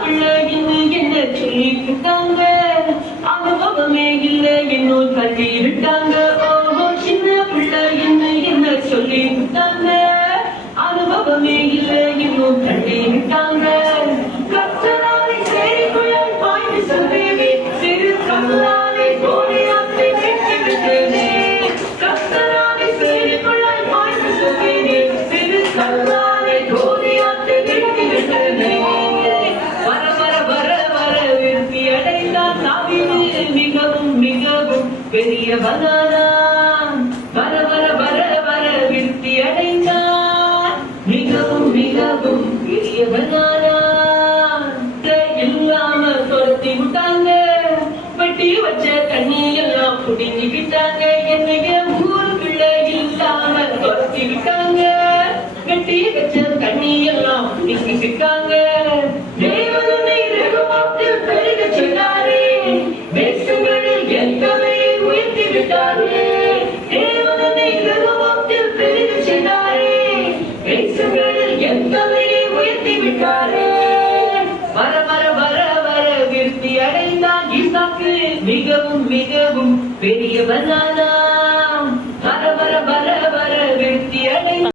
பிள்ளை இன்னும் என்ன சொல்லிவிட்டாங்க, அனுபவமே இல்லை இன்னும் தள்ளி விட்டாங்க. ஓஹோ சின்ன பிள்ளை இன்னும் என்ன சொல்லிவிட்டாங்க, அனுபவமே இல்லை இன்னும் தள்ளி விட்டாங்க. கத்தராலை சேரிக்குள்ளாய் பாய்ந்து சென்றேனே, சிறு கல்லாலை கோரியாத்தை வெட்டி விட்டேனே. கத்தராலை சேரிக்குள்ளாய் பாய்ந்து சென்றேனே, சிறு கல்லாலை கோரியாத்தை வெட்டி விட்டேனே. வர வர வர வர விருத்தி அடைந்தான் தாவீது மிகவும் மிகவும் பெரியவனானா. வர வர வர வர விருத்தி அடைந்தான் மிகவும் மிகவும் பெரியவனானா. இல்லாம துரத்தி விட்டாங்க, வெட்டி வச்ச தண்ணி எல்லாம் புடுங்கி விட்டாங்க. என்னைய ஊர் பிள்ளை இல்லாம துரத்தி விட்டாங்க, வெட்டி வச்ச தண்ணி எல்லாம் புடுங்கி விட்டாங்க. தேவனை ரகுமாத்தில் பெருக சொன்னாரே, தேசங்களில் எங்களை உயர்த்தி விட்டாரே. தேவனை ரகுமாத்தில் பெருக சொன்னாரே, தேசங்களில் எங்களை உயர்த்தி விட்டாரே. வர வர வர வர விருத்தி அடைந்தான் ஈசாக்கு மிகவும் மிகவும் பெரியவனானா.